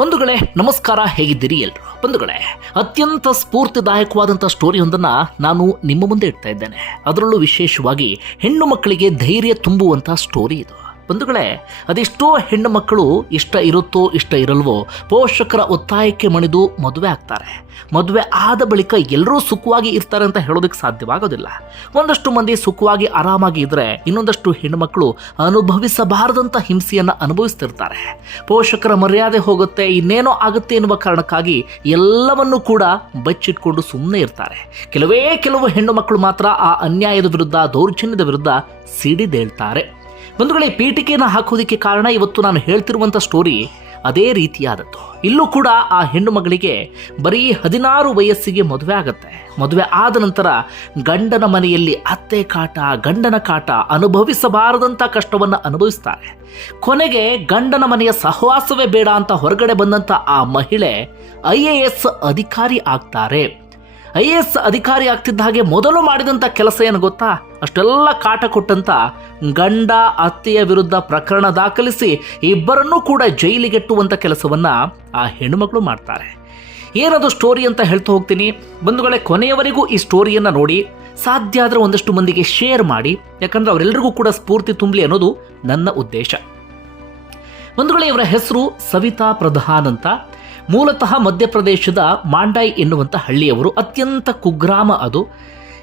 ಬಂಧುಗಳೇ, ನಮಸ್ಕಾರ, ಹೇಗಿದ್ದೀರಿ ಎಲ್ರು? ಬಂಧುಗಳೇ, ಅತ್ಯಂತ ಸ್ಫೂರ್ತಿದಾಯಕವಾದಂಥ ಸ್ಟೋರಿಯೊಂದನ್ನು ನಾನು ನಿಮ್ಮ ಮುಂದೆ ಇಡ್ತಾ ಇದ್ದೇನೆ. ಅದರಲ್ಲೂ ವಿಶೇಷವಾಗಿ ಹೆಣ್ಣು ಮಕ್ಕಳಿಗೆ ಧೈರ್ಯ ತುಂಬುವಂಥ ಸ್ಟೋರಿ ಇದು. ಬಂಧುಗಳೇ, ಅದೆಷ್ಟೋ ಹೆಣ್ಣು ಮಕ್ಕಳು ಇಷ್ಟ ಇರುತ್ತೋ ಇಷ್ಟ ಇರಲ್ವೋ, ಪೋಷಕರ ಒತ್ತಾಯಕ್ಕೆ ಮಣಿದು ಮದುವೆ ಆಗ್ತಾರೆ. ಮದುವೆ ಆದ ಬಳಿಕ ಎಲ್ಲರೂ ಸುಖವಾಗಿ ಇರ್ತಾರೆ ಅಂತ ಹೇಳೋದಕ್ಕೆ ಸಾಧ್ಯವಾಗೋದಿಲ್ಲ. ಒಂದಷ್ಟು ಮಂದಿ ಸುಖವಾಗಿ ಆರಾಮಾಗಿ ಇದ್ರೆ ಇನ್ನೊಂದಷ್ಟು ಹೆಣ್ಣುಮಕ್ಕಳು ಅನುಭವಿಸಬಾರದಂಥ ಹಿಂಸೆಯನ್ನು ಅನುಭವಿಸ್ತಿರ್ತಾರೆ. ಪೋಷಕರ ಮರ್ಯಾದೆ ಹೋಗುತ್ತೆ, ಇನ್ನೇನೋ ಆಗುತ್ತೆ ಎನ್ನುವ ಕಾರಣಕ್ಕಾಗಿ ಎಲ್ಲವನ್ನೂ ಕೂಡ ಬಚ್ಚಿಟ್ಕೊಂಡು ಸುಮ್ಮನೆ ಇರ್ತಾರೆ. ಕೆಲವೇ ಕೆಲವು ಹೆಣ್ಣು ಮಕ್ಕಳು ಮಾತ್ರ ಆ ಅನ್ಯಾಯದ ವಿರುದ್ಧ, ದೌರ್ಜನ್ಯದ ವಿರುದ್ಧ ಸಿಡಿದೇಳ್ತಾರೆ. ಬಂಧುಗಳೇ, ಪೀಠಿಕೆಯನ್ನು ಹಾಕೋದಕ್ಕೆ ಕಾರಣ ಇವತ್ತು ನಾನು ಹೇಳ್ತಿರುವಂಥ ಸ್ಟೋರಿ ಅದೇ ರೀತಿಯಾದದ್ದು. ಇಲ್ಲೂ ಕೂಡ ಆ ಹೆಣ್ಣು ಮಗಳಿಗೆ ಬರೀ ಹದಿನಾರು ವಯಸ್ಸಿಗೆ ಮದುವೆ ಆಗುತ್ತೆ. ಮದುವೆ ಆದ ನಂತರ ಗಂಡನ ಮನೆಯಲ್ಲಿ ಅತ್ತೆ ಕಾಟ, ಗಂಡನ ಕಾಟ ಅನುಭವಿಸಬಾರದಂಥ ಕಷ್ಟವನ್ನು ಅನುಭವಿಸ್ತಾರೆ. ಕೊನೆಗೆ ಗಂಡನ ಮನೆಯ ಸಹವಾಸವೇ ಬೇಡ ಅಂತ ಹೊರಗಡೆ ಬಂದಂಥ ಆ ಮಹಿಳೆ ಐ ಎ ಎಸ್ ಅಧಿಕಾರಿ ಆಗ್ತಾರೆ. ಐ ಎ ಎಸ್ ಅಧಿಕಾರಿ ಆಗ್ತಿದ್ದ ಹಾಗೆ ಮೊದಲು ಮಾಡಿದಂಥ ಕೆಲಸ ಏನು ಗೊತ್ತಾ? ಅಷ್ಟೆಲ್ಲ ಕಾಟ ಕೊಟ್ಟಂತ ಗಂಡ ಅತ್ತೆಯ ವಿರುದ್ಧ ಪ್ರಕರಣ ದಾಖಲಿಸಿ ಇಬ್ಬರನ್ನೂ ಕೂಡ ಜೈಲಿಗೆಟ್ಟುವಂಥ ಕೆಲಸವನ್ನು ಆ ಹೆಣ್ಣುಮಗಳು ಮಾಡ್ತಾರೆ. ಏನದು ಸ್ಟೋರಿ ಅಂತ ಹೇಳ್ತಾ ಹೋಗ್ತೀನಿ. ಬಂಧುಗಳೇ, ಕೊನೆಯವರೆಗೂ ಈ ಸ್ಟೋರಿಯನ್ನು ನೋಡಿ. ಸಾಧ್ಯ ಆದರೆ ಒಂದಷ್ಟು ಮಂದಿಗೆ ಶೇರ್ ಮಾಡಿ. ಯಾಕಂದ್ರೆ ಅವರೆಲ್ಲರಿಗೂ ಕೂಡ ಸ್ಫೂರ್ತಿ ತುಂಬಲಿ ಅನ್ನೋದು ನನ್ನ ಉದ್ದೇಶ. ಬಂಧುಗಳೇ, ಇವರ ಹೆಸರು ಸವಿತಾ ಪ್ರಧಾನ್ ಅಂತ. ಮೂಲತಃ ಮಧ್ಯಪ್ರದೇಶದ ಮಾಂಡಾಯ್ ಎನ್ನುವಂಥ ಹಳ್ಳಿಯವರು. ಅತ್ಯಂತ ಕುಗ್ರಾಮ ಅದು.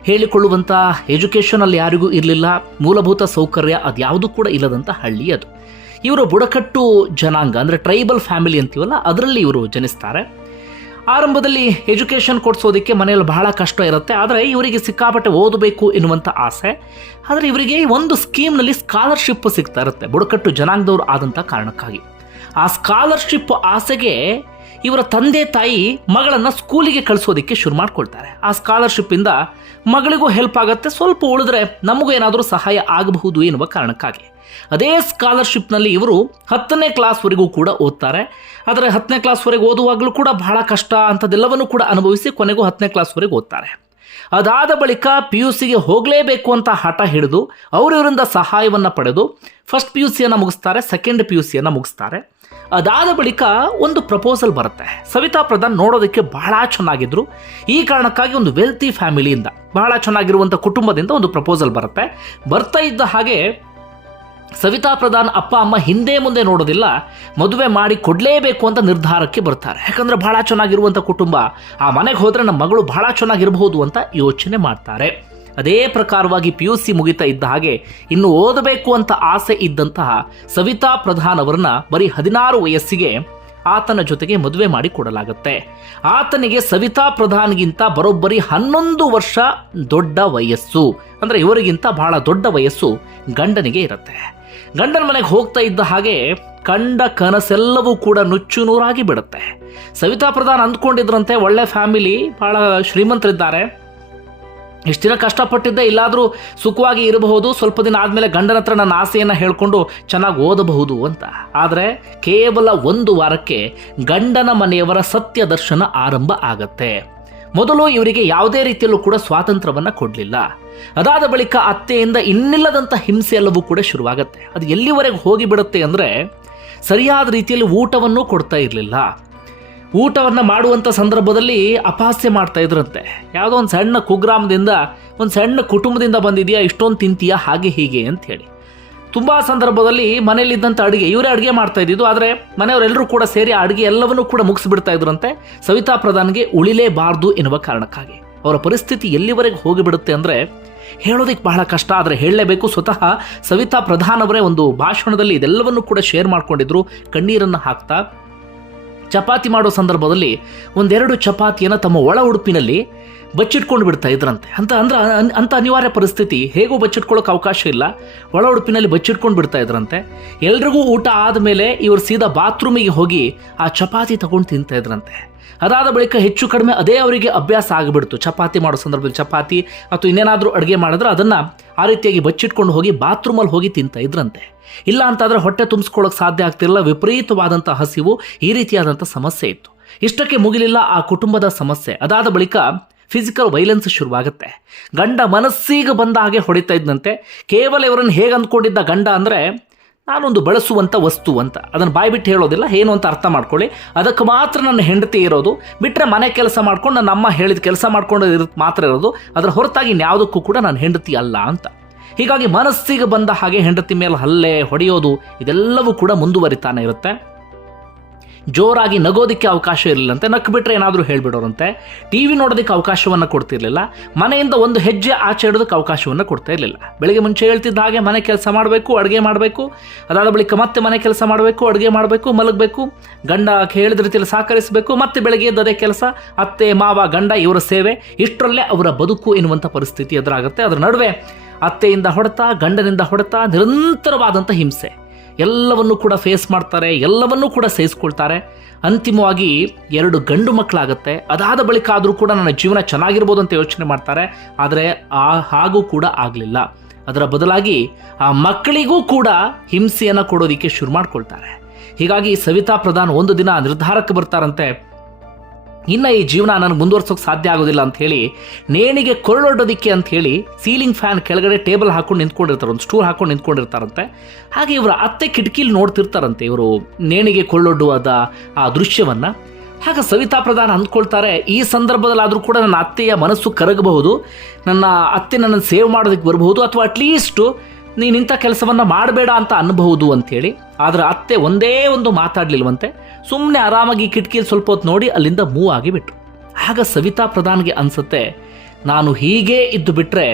ಹೇಳಿಕೊಳ್ಳುವಂಥ ಎಜುಕೇಷನ್ ಅಲ್ಲಿ ಯಾರಿಗೂ ಇರಲಿಲ್ಲ, ಮೂಲಭೂತ ಸೌಕರ್ಯ ಅದ್ಯಾವುದು ಕೂಡ ಇಲ್ಲದಂಥ ಹಳ್ಳಿ ಅದು. ಇವರು ಬುಡಕಟ್ಟು ಜನಾಂಗ, ಅಂದರೆ ಟ್ರೈಬಲ್ ಫ್ಯಾಮಿಲಿ ಅಂತೀವಲ್ಲ, ಅದರಲ್ಲಿ ಇವರು ಜನಿಸ್ತಾರೆ. ಆರಂಭದಲ್ಲಿ ಎಜುಕೇಷನ್ ಕೊಡಿಸೋದಕ್ಕೆ ಮನೆಯಲ್ಲಿ ಬಹಳ ಕಷ್ಟ ಇರುತ್ತೆ, ಆದರೆ ಇವರಿಗೆ ಸಿಕ್ಕಾಪಟ್ಟೆ ಓದಬೇಕು ಎನ್ನುವಂಥ ಆಸೆ. ಆದರೆ ಇವರಿಗೆ ಒಂದು ಸ್ಕೀಮ್ನಲ್ಲಿ ಸ್ಕಾಲರ್ಶಿಪ್ ಸಿಗ್ತಾ ಇರುತ್ತೆ, ಬುಡಕಟ್ಟು ಜನಾಂಗದವರು ಆದಂಥ ಕಾರಣಕ್ಕಾಗಿ. ಆ ಸ್ಕಾಲರ್ಶಿಪ್ ಆಸೆಗೆ ಇವರ ತಂದೆ ತಾಯಿ ಮಗಳನ್ನು ಸ್ಕೂಲಿಗೆ ಕಳಿಸೋದಕ್ಕೆ ಶುರು ಮಾಡ್ಕೊಳ್ತಾರೆ. ಆ ಸ್ಕಾಲರ್ಶಿಪ್ಪಿಂದ ಮಗಳಿಗೂ ಹೆಲ್ಪ್ ಆಗುತ್ತೆ, ಸ್ವಲ್ಪ ಉಳಿದ್ರೆ ನಮಗೂ ಏನಾದರೂ ಸಹಾಯ ಆಗಬಹುದು ಎನ್ನುವ ಕಾರಣಕ್ಕಾಗಿ. ಅದೇ ಸ್ಕಾಲರ್ಶಿಪ್ನಲ್ಲಿ ಇವರು ಹತ್ತನೇ ಕ್ಲಾಸ್ವರೆಗೂ ಕೂಡ ಓದ್ತಾರೆ. ಆದರೆ ಹತ್ತನೇ ಕ್ಲಾಸ್ವರೆಗೆ ಓದುವಾಗಲೂ ಕೂಡ ಬಹಳ ಕಷ್ಟ ಅಂಥದ್ದೆಲ್ಲವನ್ನು ಕೂಡ ಅನುಭವಿಸಿ ಕೊನೆಗೂ ಹತ್ತನೇ ಕ್ಲಾಸ್ವರೆಗೆ ಓದ್ತಾರೆ. ಅದಾದ ಬಳಿಕ ಪಿ ಯು ಸಿಗೆ ಹೋಗಲೇಬೇಕು ಅಂತ ಹಠ ಹಿಡಿದು ಅವರಿವರಿಂದ ಸಹಾಯವನ್ನು ಪಡೆದು ಫಸ್ಟ್ ಪಿ ಯು ಸಿಯನ್ನು ಮುಗಿಸ್ತಾರೆ ಸೆಕೆಂಡ್ ಪಿ ಯು ಸಿಯನ್ನು ಮುಗಿಸ್ತಾರೆ. ಅದಾದ ಬಳಿಕ ಒಂದು ಪ್ರಪೋಸಲ್ ಬರುತ್ತೆ. ಸವಿತಾ ಪ್ರಧಾನ್ ನೋಡೋದಕ್ಕೆ ಬಹಳ ಚೆನ್ನಾಗಿದ್ರು. ಈ ಕಾರಣಕ್ಕಾಗಿ ಒಂದು ವೆಲ್ತಿ ಫ್ಯಾಮಿಲಿಯಿಂದ ಬಹಳ ಚೆನ್ನಾಗಿರುವಂಥ ಕುಟುಂಬದಿಂದ ಒಂದು ಪ್ರಪೋಸಲ್ ಬರುತ್ತೆ. ಬರ್ತಾ ಇದ್ದ ಹಾಗೆ ಸವಿತಾ ಪ್ರಧಾನ್ ಅಪ್ಪ, ಅಮ್ಮ ಹಿಂದೆ ಮುಂದೆ ನೋಡೋದಿಲ್ಲ. ಮದುವೆ ಮಾಡಿ ಕೊಡಲೇಬೇಕು ಅಂತ ನಿರ್ಧಾರಕ್ಕೆ ಬರ್ತಾರೆ. ಯಾಕಂದ್ರೆ ಬಹಳ ಚೆನ್ನಾಗಿರುವಂಥ ಕುಟುಂಬ. ಆ ಮನೆಗೆ ಹೋದರೆ ನಮ್ಮ ಮಗಳು ಬಹಳ ಚೆನ್ನಾಗಿರಬಹುದು ಅಂತ ಯೋಚನೆ ಮಾಡ್ತಾರೆ. ಅದೇ ಪ್ರಕಾರವಾಗಿ ಪಿ ಯು ಸಿ ಮುಗಿತಾ ಇದ್ದ ಹಾಗೆ ಇನ್ನು ಓದಬೇಕು ಅಂತ ಆಸೆ ಇದ್ದಂತಹ ಸವಿತಾ ಪ್ರಧಾನ್ ಅವರನ್ನ ಬರೀ ಹದಿನಾರು ವಯಸ್ಸಿಗೆ ಆತನ ಜೊತೆಗೆ ಮದುವೆ ಮಾಡಿ ಕೊಡಲಾಗುತ್ತೆ. ಆತನಿಗೆ ಸವಿತಾ ಪ್ರಧಾನ್ಗಿಂತ ಬರೋಬ್ಬರಿ ಹನ್ನೊಂದು ವರ್ಷ ದೊಡ್ಡ ವಯಸ್ಸು. ಅಂದ್ರೆ ಇವರಿಗಿಂತ ಬಹಳ ದೊಡ್ಡ ವಯಸ್ಸು ಗಂಡನಿಗೆ ಇರುತ್ತೆ. ಗಂಡನ ಮನೆಗೆ ಹೋಗ್ತಾ ಇದ್ದ ಹಾಗೆ ಕಂಡ ಕನಸೆಲ್ಲವೂ ಕೂಡ ನುಚ್ಚು ನೂರಾಗಿ ಬಿಡುತ್ತೆ. ಸವಿತಾ ಪ್ರಧಾನ್ ಅಂದ್ಕೊಂಡಿದ್ರಂತೆ, ಒಳ್ಳೆ ಫ್ಯಾಮಿಲಿ, ಬಹಳ ಶ್ರೀಮಂತರಿದ್ದಾರೆ. ಇಷ್ಟು ದಿನ ಕಷ್ಟಪಟ್ಟಿದ್ದೆ ಇಲ್ಲಾದರೂ ಸುಖವಾಗಿ ಇರಬಹುದು. ಸ್ವಲ್ಪ ದಿನ ಆದಮೇಲೆ ಗಂಡನ ಹತ್ರ ನನ್ನ ಆಸೆಯನ್ನು ಹೇಳಿಕೊಂಡು ಚೆನ್ನಾಗಿ ಓದಬಹುದು ಅಂತ. ಆದರೆ ಕೇವಲ ಒಂದು ವಾರಕ್ಕೆ ಗಂಡನ ಮನೆಯವರ ಸತ್ಯ ದರ್ಶನ ಆರಂಭ ಆಗತ್ತೆ. ಮೊದಲು ಇವರಿಗೆ ಯಾವುದೇ ರೀತಿಯಲ್ಲೂ ಕೂಡ ಸ್ವಾತಂತ್ರ್ಯವನ್ನು ಕೊಡಲಿಲ್ಲ. ಅದಾದ ಬಳಿಕ ಅತ್ತೆಯಿಂದ ಇನ್ನಿಲ್ಲದಂಥ ಹಿಂಸೆ ಎಲ್ಲವೂ ಕೂಡ ಶುರುವಾಗತ್ತೆ. ಅದು ಎಲ್ಲಿವರೆಗೆ ಹೋಗಿಬಿಡುತ್ತೆ ಅಂದರೆ ಸರಿಯಾದ ರೀತಿಯಲ್ಲಿ ಊಟವನ್ನು ಕೊಡ್ತಾ ಇರಲಿಲ್ಲ. ಊಟವನ್ನು ಮಾಡುವಂಥ ಸಂದರ್ಭದಲ್ಲಿ ಅಪಹಾಸ್ಯ ಮಾಡ್ತಾ ಇದ್ರಂತೆ. ಯಾವುದೋ ಒಂದು ಸಣ್ಣ ಕುಗ್ರಾಮದಿಂದ, ಒಂದು ಸಣ್ಣ ಕುಟುಂಬದಿಂದ ಬಂದಿದೆಯಾ, ಇಷ್ಟೊಂದು ತಿಂತೀಯಾ, ಹಾಗೆ ಹೀಗೆ ಅಂತ ಹೇಳಿ. ತುಂಬ ಸಂದರ್ಭದಲ್ಲಿ ಮನೆಯಲ್ಲಿದ್ದಂಥ ಅಡುಗೆ, ಇವರೇ ಅಡುಗೆ ಮಾಡ್ತಾ ಇದ್ದಿದ್ದು, ಆದರೆ ಮನೆಯವರೆಲ್ಲರೂ ಕೂಡ ಸೇರಿ ಅಡುಗೆ ಎಲ್ಲವನ್ನೂ ಕೂಡ ಮುಗಿಸ್ಬಿಡ್ತಾ ಇದ್ರಂತೆ. ಸವಿತಾ ಪ್ರಧಾನ್ಗೆ ಉಳಿಲೇಬಾರ್ದು ಎನ್ನುವ ಕಾರಣಕ್ಕಾಗಿ. ಅವರ ಪರಿಸ್ಥಿತಿ ಎಲ್ಲಿವರೆಗೆ ಹೋಗಿಬಿಡುತ್ತೆ ಅಂದರೆ ಹೇಳೋದಕ್ಕೆ ಬಹಳ ಕಷ್ಟ, ಆದರೆ ಹೇಳಲೇಬೇಕು. ಸ್ವತಃ ಸವಿತಾ ಪ್ರಧಾನ್ ಅವರೇ ಒಂದು ಭಾಷಣದಲ್ಲಿ ಇದೆಲ್ಲವನ್ನು ಕೂಡ ಶೇರ್ ಮಾಡ್ಕೊಂಡಿದ್ರು, ಕಣ್ಣೀರನ್ನು ಹಾಕ್ತಾ. ಚಪಾತಿ ಮಾಡೋ ಸಂದರ್ಭದಲ್ಲಿ ಒಂದೆರಡು ಚಪಾತಿಯನ್ನು ತಮ್ಮ ಒಳ ಉಡುಪಿನಲ್ಲಿ ಬಚ್ಚಿಟ್ಕೊಂಡು ಬಿಡ್ತಾ ಇದ್ರಂತೆ. ಅಂತ ಅಂದ್ರೆ ಅಂತ ಅನಿವಾರ್ಯ ಪರಿಸ್ಥಿತಿ. ಹೇಗೂ ಬಚ್ಚಿಟ್ಕೊಳ್ಳೋಕೆ ಅವಕಾಶ ಇಲ್ಲ. ಒಳ ಉಡುಪಿನಲ್ಲಿ ಬಚ್ಚಿಟ್ಕೊಂಡು ಬಿಡ್ತಾ ಇದ್ರಂತೆ. ಎಲ್ರಿಗೂ ಊಟ ಆದಮೇಲೆ ಇವರು ಸೀದಾ ಬಾತ್ರೂಮಿಗೆ ಹೋಗಿ ಆ ಚಪಾತಿ ತಗೊಂಡು ತಿಂತಾ ಇದ್ರಂತೆ. ಅದಾದ ಬಳಿಕ ಹೆಚ್ಚು ಕಡಿಮೆ ಅದೇ ಅವರಿಗೆ ಅಭ್ಯಾಸ ಆಗಿಬಿಡ್ತು. ಚಪಾತಿ ಮಾಡೋ ಸಂದರ್ಭದಲ್ಲಿ ಚಪಾತಿ ಅಥವಾ ಇನ್ನೇನಾದರೂ ಅಡುಗೆ ಮಾಡಿದ್ರೆ ಅದನ್ನು ಆ ರೀತಿಯಾಗಿ ಬಚ್ಚಿಟ್ಕೊಂಡು ಹೋಗಿ ಬಾತ್ರೂಮಲ್ಲಿ ಹೋಗಿ ತಿಂತ ಇದ್ರಂತೆ. ಇಲ್ಲ ಅಂತಾದರೆ ಹೊಟ್ಟೆ ತುಂಬಿಸ್ಕೊಳ್ಳೋಕೆ ಸಾಧ್ಯ ಆಗ್ತಿರಲಿಲ್ಲ ವಿಪರೀತವಾದಂಥ ಹಸಿವು, ಈ ರೀತಿಯಾದಂಥ ಸಮಸ್ಯೆ ಇತ್ತು. ಇಷ್ಟಕ್ಕೆ ಮುಗಿಲಿಲ್ಲ, ಆ ಕುಟುಂಬದ ಸಮಸ್ಯೆ. ಅದಾದ ಬಳಿಕ ಫಿಸಿಕಲ್ ವೈಲೆನ್ಸ್ ಶುರುವಾಗುತ್ತೆ. ಗಂಡ ಮನಸ್ಸಿಗೆ ಬಂದ ಹಾಗೆ ಹೊಡಿತಾ ಇದ್ದಂತೆ ಕೇವಲ ಇವರನ್ನು ಹೇಗೆ ಅಂದ್ಕೊಂಡಿದ್ದ ಗಂಡ ಅಂದರೆ ನಾನೊಂದು ಬಳಸುವಂಥ ವಸ್ತು ಅಂತ. ಅದನ್ನು ಬಾಯಿ ಬಿಟ್ಟು ಹೇಳೋದಿಲ್ಲ, ಏನು ಅಂತ ಅರ್ಥ ಮಾಡ್ಕೊಳ್ಳಿ. ಅದಕ್ಕೆ ಮಾತ್ರ ನನ್ನ ಹೆಂಡತಿ ಇರೋದು. ಬಿಟ್ಟರೆ ಮನೆ ಕೆಲಸ ಮಾಡ್ಕೊಂಡು ನನ್ನ ಅಮ್ಮ ಹೇಳಿದ ಕೆಲಸ ಮಾಡ್ಕೊಂಡು ಇರೋದು ಮಾತ್ರ ಇರೋದು. ಅದರ ಹೊರತಾಗಿ ಇನ್ಯಾವುದಕ್ಕೂ ಕೂಡ ನನ್ನ ಹೆಂಡತಿ ಅಲ್ಲ ಅಂತ. ಹೀಗಾಗಿ ಮನಸ್ಸಿಗೆ ಬಂದ ಹಾಗೆ ಹೆಂಡತಿ ಮೇಲೆ ಹಲ್ಲೆ ಹೊಡೆಯೋದು, ಇದೆಲ್ಲವೂ ಕೂಡ ಮುಂದುವರಿತಾನೆ ಇರುತ್ತೆ. ಜೋರಾಗಿ ನಗೋದಕ್ಕೆ ಅವಕಾಶ ಇರಲಿಲ್ಲಂತೆ ನಕ್ಕು ಬಿಟ್ರೆ ಏನಾದರೂ ಹೇಳಿಬಿಡೋರಂತೆ. ಟಿ ವಿ ನೋಡೋದಕ್ಕೆ ಅವಕಾಶವನ್ನು ಕೊಡ್ತಿರ್ಲಿಲ್ಲ. ಮನೆಯಿಂದ ಒಂದು ಹೆಜ್ಜೆ ಆಚೆ ಇಡೋದಕ್ಕೆ ಅವಕಾಶವನ್ನು ಕೊಡ್ತಾ ಇರಲಿಲ್ಲ. ಬೆಳಗ್ಗೆ ಮುಂಚೆ ಹೇಳ್ತಿದ್ದ ಹಾಗೆ ಮನೆ ಕೆಲಸ ಮಾಡಬೇಕು, ಅಡುಗೆ ಮಾಡಬೇಕು. ಅದಾದ ಬಳಿಕ ಮತ್ತೆ ಮನೆ ಕೆಲಸ ಮಾಡಬೇಕು, ಅಡುಗೆ ಮಾಡಬೇಕು, ಮಲಗಬೇಕು. ಗಂಡ ಹೇಳಿದ ರೀತಿಯಲ್ಲಿ ಸಹಕರಿಸಬೇಕು. ಮತ್ತೆ ಬೆಳಗ್ಗೆ ಎದ್ದು ಕೆಲಸ. ಅತ್ತೆ, ಮಾವ, ಗಂಡ, ಇವರ ಸೇವೆ. ಇಷ್ಟರಲ್ಲೇ ಅವರ ಬದುಕು ಎನ್ನುವಂಥ ಪರಿಸ್ಥಿತಿ ಎದುರಾಗುತ್ತೆ. ಅದರ ನಡುವೆ ಅತ್ತೆಯಿಂದ ಹೊಡೆತ ಗಂಡನಿಂದ ಹೊಡೆತ ನಿರಂತರವಾದಂಥ ಹಿಂಸೆ. ಎಲ್ಲವನ್ನೂ ಕೂಡ ಫೇಸ್ ಮಾಡ್ತಾರೆ, ಎಲ್ಲವನ್ನೂ ಕೂಡ ಸಹಿಸ್ಕೊಳ್ತಾರೆ ಅಂತಿಮವಾಗಿ ಎರಡು ಗಂಡು ಮಕ್ಕಳಾಗುತ್ತೆ. ಅದಾದ ಬಳಿಕ ಆದರೂ ಕೂಡ ನನ್ನ ಜೀವನ ಚೆನ್ನಾಗಿರ್ಬೋದು ಅಂತ ಯೋಚನೆ ಮಾಡ್ತಾರೆ. ಆದರೆ ಆ ಹಾಗೂ ಕೂಡ ಆಗಲಿಲ್ಲ. ಅದರ ಬದಲಾಗಿ ಆ ಮಕ್ಕಳಿಗೂ ಕೂಡ ಹಿಂಸೆಯನ್ನು ಕೊಡೋದಕ್ಕೆ ಶುರು ಮಾಡ್ಕೊಳ್ತಾರೆ. ಹೀಗಾಗಿ ಸವಿತಾ ಪ್ರಧಾನ್ ಒಂದು ದಿನ ನಿರ್ಧಾರಕ್ಕೆ ಬರ್ತಾರಂತೆ. ಇನ್ನು ಈ ಜೀವನ ನನಗೆ ಮುಂದುವರ್ಸೋಕೆ ಸಾಧ್ಯ ಆಗೋದಿಲ್ಲ ಅಂತ ಹೇಳಿ, ನೇಣಿಗೆ ಕೊರಳೊಡ್ಡೋದಿಕ್ಕೆ ಅಂತ ಹೇಳಿ ಸೀಲಿಂಗ್ ಫ್ಯಾನ್ ಕೆಳಗಡೆ ಟೇಬಲ್ ಹಾಕೊಂಡು ನಿಂತ್ಕೊಂಡಿರ್ತಾರೆ, ಒಂದು ಸ್ಟೂಲ್ ಹಾಕೊಂಡು ನಿಂತ್ಕೊಂಡಿರ್ತಾರಂತೆ. ಹಾಗೆ ಇವರ ಅತ್ತೆ ಕಿಟಕಿಲಿ ನೋಡ್ತಿರ್ತಾರಂತೆ ಇವರು ನೇಣಿಗೆ ಕೊಳ್ಳೊಡ್ಡುವಾದ ಆ ದೃಶ್ಯವನ್ನು. ಹಾಗೆ ಸವಿತಾ ಪ್ರಧಾನ ಅಂದ್ಕೊಳ್ತಾರೆ, ಈ ಸಂದರ್ಭದಲ್ಲಾದರೂ ಕೂಡ ನನ್ನ ಅತ್ತೆಯ ಮನಸ್ಸು ಕರಗಬಹುದು, ನನ್ನ ಅತ್ತೆ ನನ್ನನ್ನು ಸೇವ್ ಮಾಡೋದಕ್ಕೆ ಬರಬಹುದು, ಅಥವಾ ಅಟ್ಲೀಸ್ಟು ನೀನು ಇಂಥ ಕೆಲಸವನ್ನು ಮಾಡಬೇಡ ಅಂತ ಅನ್ಬಹುದು ಅಂಥೇಳಿ ಆದರೆ ಅತ್ತೆ ಒಂದೇ ಒಂದು ಮಾತಾಡಲಿಲ್ವಂತೆ. ಸುಮ್ಮನೆ ಆರಾಮಾಗಿ ಕಿಟಕಿಯಲ್ಲಿ ಸ್ವಲ್ಪ ಹೊತ್ತು ನೋಡಿ ಅಲ್ಲಿಂದ ಮೂವ್ ಆಗಿಬಿಟ್ರು. ಆಗ ಸವಿತಾ ಪ್ರಧಾನ್ಗೆ ಅನಿಸುತ್ತೆ, ನಾನು ಹೀಗೇ ಇದ್ದು ಬಿಟ್ಟರೆ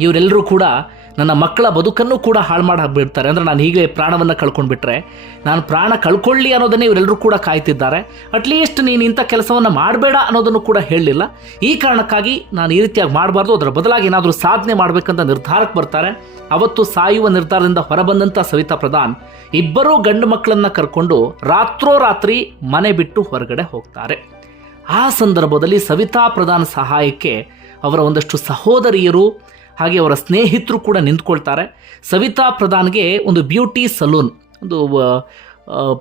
ಇವರೆಲ್ಲರೂ ಕೂಡ ನನ್ನ ಮಕ್ಕಳ ಬದುಕನ್ನು ಕೂಡ ಹಾಳು ಮಾಡಿ ಬಿಡ್ತಾರೆ ಅಂದರೆ ನಾನು ಹೀಗೆ ಪ್ರಾಣವನ್ನು ಕಳ್ಕೊಂಡ್ಬಿಟ್ರೆ. ನಾನು ಪ್ರಾಣ ಕಳ್ಕೊಳ್ಳಿ ಅನ್ನೋದನ್ನೇ ಇವರೆಲ್ಲರೂ ಕೂಡ ಕಾಯ್ತಿದ್ದಾರೆ. ಅಟ್ಲೀಸ್ಟ್ ನೀನು ಇಂಥ ಕೆಲಸವನ್ನು ಮಾಡಬೇಡ ಅನ್ನೋದನ್ನು ಕೂಡ ಹೇಳಲಿಲ್ಲ. ಈ ಕಾರಣಕ್ಕಾಗಿ ನಾನು ಈ ರೀತಿಯಾಗಿ ಮಾಡಬಾರ್ದು. ಅದರ ಬದಲಾಗಿ ಏನಾದರೂ ಸಾಧನೆ ಮಾಡಬೇಕಂತ ನಿರ್ಧಾರಕ್ಕೆ ಬರ್ತಾರೆ. ಅವತ್ತು ಸಾಯುವ ನಿರ್ಧಾರದಿಂದ ಹೊರಬಂದಂಥ ಸವಿತಾ ಪ್ರಧಾನ್ ಇಬ್ಬರೂ ಗಂಡು ಮಕ್ಕಳನ್ನು ಕರ್ಕೊಂಡು ರಾತ್ರೋರಾತ್ರಿ ಮನೆ ಬಿಟ್ಟು ಹೊರಗಡೆ ಹೋಗ್ತಾರೆ. ಆ ಸಂದರ್ಭದಲ್ಲಿ ಸವಿತಾ ಪ್ರಧಾನ್ ಸಹಾಯಕ್ಕೆ ಅವರ ಒಂದಷ್ಟು ಸಹೋದರಿಯರು ಹಾಗೆ ಅವರ ಸ್ನೇಹಿತರು ಕೂಡ ನಿಂತ್ಕೊಳ್ತಾರೆ. ಸವಿತಾ ಪ್ರಧಾನ್ಗೆ ಒಂದು ಬ್ಯೂಟಿ ಸಲೂನ್, ಒಂದು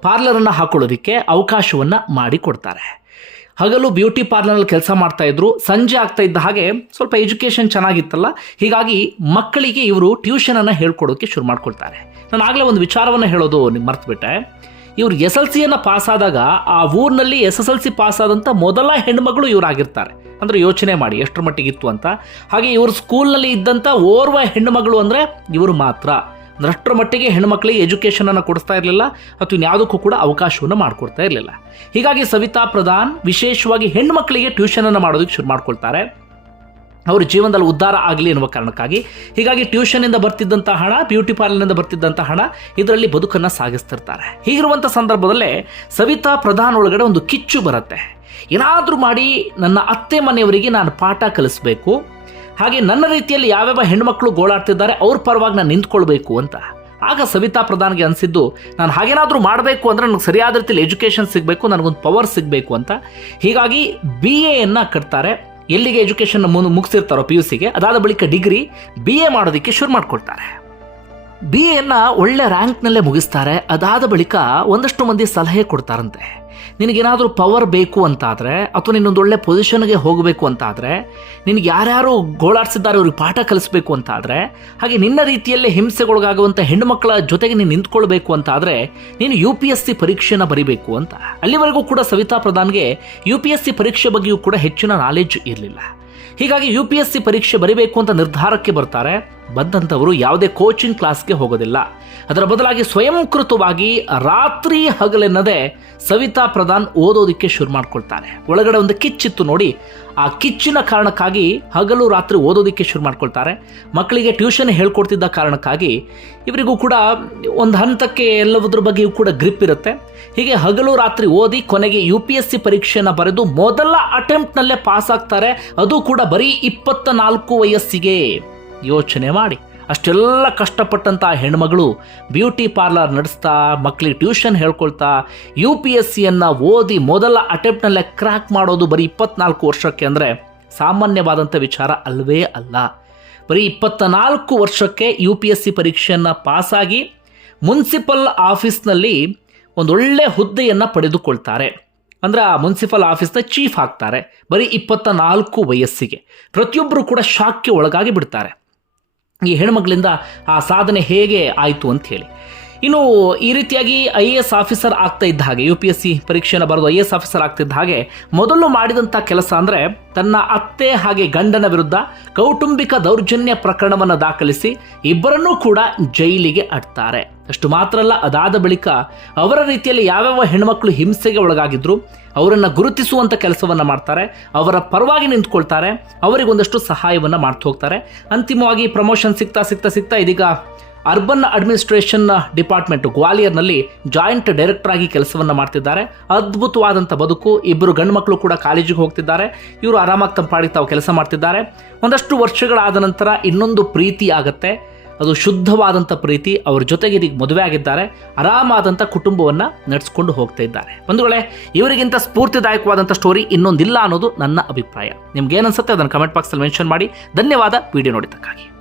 ಪಾರ್ಲರನ್ನು ಹಾಕೊಳ್ಳೋದಕ್ಕೆ ಅವಕಾಶವನ್ನು ಮಾಡಿಕೊಡ್ತಾರೆ ಹಗಲು ಬ್ಯೂಟಿ ಪಾರ್ಲರ್ನಲ್ಲಿ ಕೆಲಸ ಮಾಡ್ತಾಯಿದ್ರು ಸಂಜೆ ಆಗ್ತಾ ಇದ್ದ ಹಾಗೆ ಸ್ವಲ್ಪ ಎಜುಕೇಷನ್ ಚೆನ್ನಾಗಿತ್ತಲ್ಲ, ಹೀಗಾಗಿ ಮಕ್ಕಳಿಗೆ ಇವರು ಟ್ಯೂಷನನ್ನು ಹೇಳ್ಕೊಡೋಕ್ಕೆ ಶುರು ಮಾಡ್ಕೊಳ್ತಾರೆ. ನಾನು ಆಗಲೇ ಒಂದು ವಿಚಾರವನ್ನು ಹೇಳೋದು ನಿಮ್ಗೆ ಮರ್ತುಬಿಟ್ಟೆ. ಇವರು ಎಸ್ ಎಲ್ ಸಿಯನ್ನು ಪಾಸ್ ಆದಾಗ ಆ ಊರಿನಲ್ಲಿ S S L C pass ಆದಂಥ ಮೊದಲ ಹೆಣ್ಮಗಳು ಇವರಾಗಿರ್ತಾರೆ. ಅಂದರೆ ಯೋಚನೆ ಮಾಡಿ ಎಷ್ಟರ ಮಟ್ಟಿಗಿತ್ತು ಅಂತ. ಹಾಗೆ ಇವರು ಸ್ಕೂಲ್ನಲ್ಲಿ ಇದ್ದಂಥ ಓರ್ವ ಹೆಣ್ಣುಮಗಳು ಅಂದರೆ ಇವರು ಮಾತ್ರ. ಅಷ್ಟರ ಮಟ್ಟಿಗೆ ಹೆಣ್ಮಕ್ಳಿಗೆ ಎಜುಕೇಷನನ್ನು ಕೊಡಿಸ್ತಾ ಇರಲಿಲ್ಲ ಅಥವಾ ಇನ್ಯಾವುದಕ್ಕೂ ಕೂಡ ಅವಕಾಶವನ್ನು ಮಾಡಿಕೊಡ್ತಾ ಇರಲಿಲ್ಲ. ಹೀಗಾಗಿ ಸವಿತಾ ಪ್ರಧಾನ್ ವಿಶೇಷವಾಗಿ ಹೆಣ್ಮಕ್ಳಿಗೆ ಟ್ಯೂಷನನ್ನು ಮಾಡೋದಕ್ಕೆ ಶುರು ಮಾಡ್ಕೊಳ್ತಾರೆ. ಅವ್ರ ಜೀವನದಲ್ಲಿ ಉದ್ಧಾರ ಆಗಲಿ ಎನ್ನುವ ಕಾರಣಕ್ಕಾಗಿ. ಹೀಗಾಗಿ ಟ್ಯೂಷನಿಂದ ಬರ್ತಿದ್ದಂಥ ಹಣ, ಬ್ಯೂಟಿ ಪಾರ್ಲರ್ನಿಂದ ಬರ್ತಿದ್ದಂಥ ಹಣ ಇದರಲ್ಲಿ ಬದುಕನ್ನು ಸಾಗಿಸ್ತಿರ್ತಾರೆ. ಹೀಗಿರುವಂಥ ಸಂದರ್ಭದಲ್ಲೇ ಸವಿತಾ ಪ್ರಧಾನ್ ಒಳಗಡೆ ಒಂದು ಕಿಚ್ಚು ಬರುತ್ತೆ. ಏನಾದರೂ ಮಾಡಿ ನನ್ನ ಅತ್ತೆ ಮನೆಯವರಿಗೆ ನಾನು ಪಾಠ ಕಲಿಸ್ಬೇಕು. ಹಾಗೆ ನನ್ನ ರೀತಿಯಲ್ಲಿ ಯಾವ್ಯಾವ ಹೆಣ್ಮಕ್ಳು ಗೋಳಾಡ್ತಿದ್ದಾರೆ ಅವ್ರ ಪರವಾಗಿ ನಾನು ನಿಂತ್ಕೊಳ್ಬೇಕು ಅಂತ. ಆಗ ಸವಿತಾ ಪ್ರಧಾನ್ಗೆ ಅನಿಸಿದ್ದು, ನಾನು ಹಾಗೇನಾದರೂ ಮಾಡಬೇಕು ಅಂದರೆ ನನಗೆ ಸರಿಯಾದ ರೀತಿಯಲ್ಲಿ ಎಜುಕೇಷನ್ ಸಿಗಬೇಕು, ನನಗೊಂದು ಪವರ್ ಸಿಗಬೇಕು ಅಂತ. ಹೀಗಾಗಿ ಬಿ ಎನ್ನು ಕಟ್ತಾರೆ. ಎಲ್ಲಿಗೆ ಎಜುಕೇಷನ್ ಮುಗಿಸಿರ್ತಾರೋ ಪಿ ಯು ಸಿಗೆ ಅದಾದ ಬಳಿಕ ಡಿಗ್ರಿ ಬಿ ಎ ಮಾಡೋದಕ್ಕೆ ಶುರು ಮಾಡ್ಕೊಳ್ತಾರೆ. ಬಿ ಎನ್ನ ಒಳ್ಳೆ ರ್ಯಾಂಕ್ನಲ್ಲೇ ಮುಗಿಸ್ತಾರೆ. ಅದಾದ ಬಳಿಕ ಒಂದಷ್ಟು ಮಂದಿ ಸಲಹೆ ಕೊಡ್ತಾರಂತೆ. ನಿನಗೇನಾದರೂ ಪವರ್ ಬೇಕು ಅಂತಾದರೆ, ಅಥವಾ ನಿನ್ನೊಂದು ಒಳ್ಳೆ ಪೊಸಿಷನ್ಗೆ ಹೋಗಬೇಕು ಅಂತಾದರೆ, ನಿನಗೆ ಯಾರ್ಯಾರು ಗೋಳಾಡಿಸಿದ್ದಾರೆ ಅವ್ರಿಗೆ ಪಾಠ ಕಲಿಸ್ಬೇಕು ಅಂತಾದರೆ, ಹಾಗೆ ನಿನ್ನ ರೀತಿಯಲ್ಲೇ ಹಿಂಸೆಗೊಳಗಾಗುವಂಥ ಹೆಣ್ಣುಮಕ್ಕಳ ಜೊತೆಗೆ ನೀನು ನಿಂತ್ಕೊಳ್ಬೇಕು ಅಂತಾದರೆ, ನೀನು ಯು ಪಿ ಎಸ್ ಸಿ ಪರೀಕ್ಷೆನ ಬರಿಬೇಕು ಅಂತ. ಅಲ್ಲಿವರೆಗೂ ಕೂಡ ಸವಿತಾ ಪ್ರಧಾನ್ಗೆ ಯು ಪಿ ಎಸ್ ಸಿ ಪರೀಕ್ಷೆ ಬಗ್ಗೆಯೂ ಕೂಡ ಹೆಚ್ಚಿನ ನಾಲೆಜ್ ಇರಲಿಲ್ಲ. ಹೀಗಾಗಿ ಯು ಪಿ ಎಸ್ ಸಿ ಪರೀಕ್ಷೆ ಬರಿಬೇಕು ಅಂತ ನಿರ್ಧಾರಕ್ಕೆ ಬರ್ತಾರೆ. ಬಂದಂಥವರು ಯಾವುದೇ ಕೋಚಿಂಗ್ ಕ್ಲಾಸ್ಗೆ ಹೋಗೋದಿಲ್ಲ. ಅದರ ಬದಲಾಗಿ ಸ್ವಯಂಕೃತವಾಗಿ ರಾತ್ರಿ ಹಗಲೆನ್ನದೆ ಸವಿತಾ ಪ್ರಧಾನ್ ಓದೋದಕ್ಕೆ ಶುರು ಮಾಡ್ಕೊಳ್ತಾರೆ. ಒಳಗಡೆ ಒಂದು ಕಿಚ್ಚಿತ್ತು ನೋಡಿ, ಆ ಕಿಚ್ಚಿನ ಕಾರಣಕ್ಕಾಗಿ ಹಗಲು ರಾತ್ರಿ ಓದೋದಕ್ಕೆ ಶುರು ಮಾಡ್ಕೊಳ್ತಾರೆ. ಮಕ್ಕಳಿಗೆ ಟ್ಯೂಷನ್ ಹೇಳ್ಕೊಡ್ತಿದ್ದ ಕಾರಣಕ್ಕಾಗಿ ಇವರಿಗೂ ಕೂಡ ಒಂದು ಹಂತಕ್ಕೆ ಎಲ್ಲವುದ್ರ ಬಗ್ಗೆಯೂ ಕೂಡ ಗ್ರಿಪ್ ಇರುತ್ತೆ. ಹೀಗೆ ಹಗಲು ರಾತ್ರಿ ಓದಿ ಕೊನೆಗೆ ಯು ಪಿ ಎಸ್ ಸಿ ಪರೀಕ್ಷೆಯನ್ನು ಬರೆದು ಮೊದಲ ಅಟೆಂಪ್ಟ್ನಲ್ಲೇ ಪಾಸ್ ಆಗ್ತಾರೆ. ಅದು ಕೂಡ ಬರೀ ಇಪ್ಪತ್ತ ನಾಲ್ಕು ವಯಸ್ಸಿಗೆ. ಯೋಚನೆ ಮಾಡಿ. ಅಷ್ಟೆಲ್ಲ ಕಷ್ಟಪಟ್ಟಂಥ ಹೆಣ್ಮಗಳು ಬ್ಯೂಟಿ ಪಾರ್ಲರ್ ನಡೆಸ್ತಾ ಮಕ್ಕಳಿಗೆ ಟ್ಯೂಷನ್ ಹೇಳ್ಕೊಳ್ತಾ, ಯು ಪಿ ಎಸ್ ಸಿಯನ್ನು ಓದಿ ಮೊದಲ ಅಟೆಂಪ್ಟ್ನಲ್ಲೇ ಕ್ರ್ಯಾಕ್ ಮಾಡೋದು ಬರೀ ಇಪ್ಪತ್ನಾಲ್ಕು ವರ್ಷಕ್ಕೆ ಅಂದರೆ ಸಾಮಾನ್ಯವಾದಂಥ ವಿಚಾರ ಅಲ್ವೇ ಅಲ್ಲ. ಬರೀ ಇಪ್ಪತ್ತ ನಾಲ್ಕು ವರ್ಷಕ್ಕೆ ಯು ಪಿ ಎಸ್ ಸಿ ಪರೀಕ್ಷೆಯನ್ನು ಪಾಸಾಗಿ ಮುನ್ಸಿಪಲ್ ಆಫೀಸ್ನಲ್ಲಿ ಒಂದೊಳ್ಳೆ ಹುದ್ದೆಯನ್ನು ಪಡೆದುಕೊಳ್ತಾರೆ. ಅಂದರೆ ಆ ಮುನ್ಸಿಪಲ್ ಆಫೀಸ್ನ ಚೀಫ್ ಆಗ್ತಾರೆ, ಬರೀ ಇಪ್ಪತ್ತ ನಾಲ್ಕು ವಯಸ್ಸಿಗೆ. ಪ್ರತಿಯೊಬ್ಬರು ಕೂಡ ಶಾಕ್ಗೆ ಒಳಗಾಗಿ ಬಿಡ್ತಾರೆ. ಈ ಹೆಣ್ಮಗಳಿಂದ ಆ ಸಾಧನೆ ಹೇಗೆ ಆಯಿತು ಅಂತ ಹೇಳಿ. ಇನ್ನು ಈ ರೀತಿಯಾಗಿ ಐ ಎ ಎಸ್ ಆಫೀಸರ್ ಆಗ್ತಾ ಇದ್ದ ಹಾಗೆ ಯು ಪಿ ಎಸ್ ಸಿ ಪರೀಕ್ಷೆಯನ್ನು ಬರೆದು ಐ ಎ ಎಸ್ ಆಫೀಸರ್ ಆಗ್ತಿದ್ದ ಹಾಗೆ, ಮೊದಲು ಮಾಡಿದಂಥ ಕೆಲಸ ಅಂದರೆ ತನ್ನ ಅತ್ತೆ ಹಾಗೆ ಗಂಡನ ವಿರುದ್ಧ ಕೌಟುಂಬಿಕ ದೌರ್ಜನ್ಯ ಪ್ರಕರಣವನ್ನು ದಾಖಲಿಸಿ ಇಬ್ಬರನ್ನೂ ಕೂಡ ಜೈಲಿಗೆ ಅಡ್ತಾರೆ. ಅಷ್ಟು ಮಾತ್ರ ಅಲ್ಲ, ಅದಾದ ಬಳಿಕ ಅವರ ರೀತಿಯಲ್ಲಿ ಯಾವ್ಯಾವ ಹೆಣ್ಮಕ್ಳು ಹಿಂಸೆಗೆ ಒಳಗಾಗಿದ್ರು, ಅವರನ್ನು ಗುರುತಿಸುವಂಥ ಕೆಲಸವನ್ನು ಮಾಡ್ತಾರೆ, ಅವರ ಪರವಾಗಿ ನಿಂತ್ಕೊಳ್ತಾರೆ, ಅವರಿಗೊಂದಷ್ಟು ಸಹಾಯವನ್ನು ಮಾಡ್ತಾ ಹೋಗ್ತಾರೆ. ಅಂತಿಮವಾಗಿ ಪ್ರಮೋಷನ್ ಸಿಗ್ತಾ ಸಿಗ್ತಾ ಸಿಗ್ತಾ ಇದೀಗ ಅರ್ಬನ್ ಅಡ್ಮಿನಿಸ್ಟ್ರೇಷನ್ ಡಿಪಾರ್ಟ್ಮೆಂಟ್ ಗ್ವಾಲಿಯರ್ನಲ್ಲಿ ಜಾಯಿಂಟ್ ಡೈರೆಕ್ಟರ್ ಆಗಿ ಕೆಲಸವನ್ನ ಮಾಡ್ತಿದ್ದಾರೆ. ಅದ್ಭುತವಾದಂಥ ಬದುಕು ಇಬ್ಬರು ಗಂಡು ಮಕ್ಕಳು ಕೂಡ ಕಾಲೇಜಿಗೆ ಹೋಗ್ತಿದ್ದಾರೆ. ಇವರು ಆರಾಮಾಗಿ ತಂಪಾಡಿ ತಾವು ಕೆಲಸ ಮಾಡ್ತಿದ್ದಾರೆ. ಒಂದಷ್ಟು ವರ್ಷಗಳಾದ ನಂತರ ಇನ್ನೊಂದು ಪ್ರೀತಿ ಆಗುತ್ತೆ. ಅದು ಶುದ್ಧವಾದಂಥ ಪ್ರೀತಿ, ಅವ್ರ ಜೊತೆಗೆ ಇದೀಗ ಮದುವೆ ಆಗಿದ್ದಾರೆ. ಆರಾಮಾದಂಥ ಕುಟುಂಬವನ್ನು ನಡೆಸ್ಕೊಂಡು ಹೋಗ್ತಾ ಇದ್ದಾರೆ. ಬಂಧುಗಳೇ, ಇವರಿಗಿಂತ ಸ್ಫೂರ್ತಿದಾಯಕವಾದಂಥ ಸ್ಟೋರಿ ಇನ್ನೊಂದಿಲ್ಲ ಅನ್ನೋದು ನನ್ನ ಅಭಿಪ್ರಾಯ. ನಿಮ್ಗೆ ಏನನ್ಸುತ್ತೆ ಅದನ್ನು ಕಮೆಂಟ್ ಬಾಕ್ಸಲ್ಲಿ ಮೆನ್ಷನ್ ಮಾಡಿ. ಧನ್ಯವಾದ. ವಿಡಿಯೋ ನೋಡಿದ್ದಕ್ಕಾಗಿ.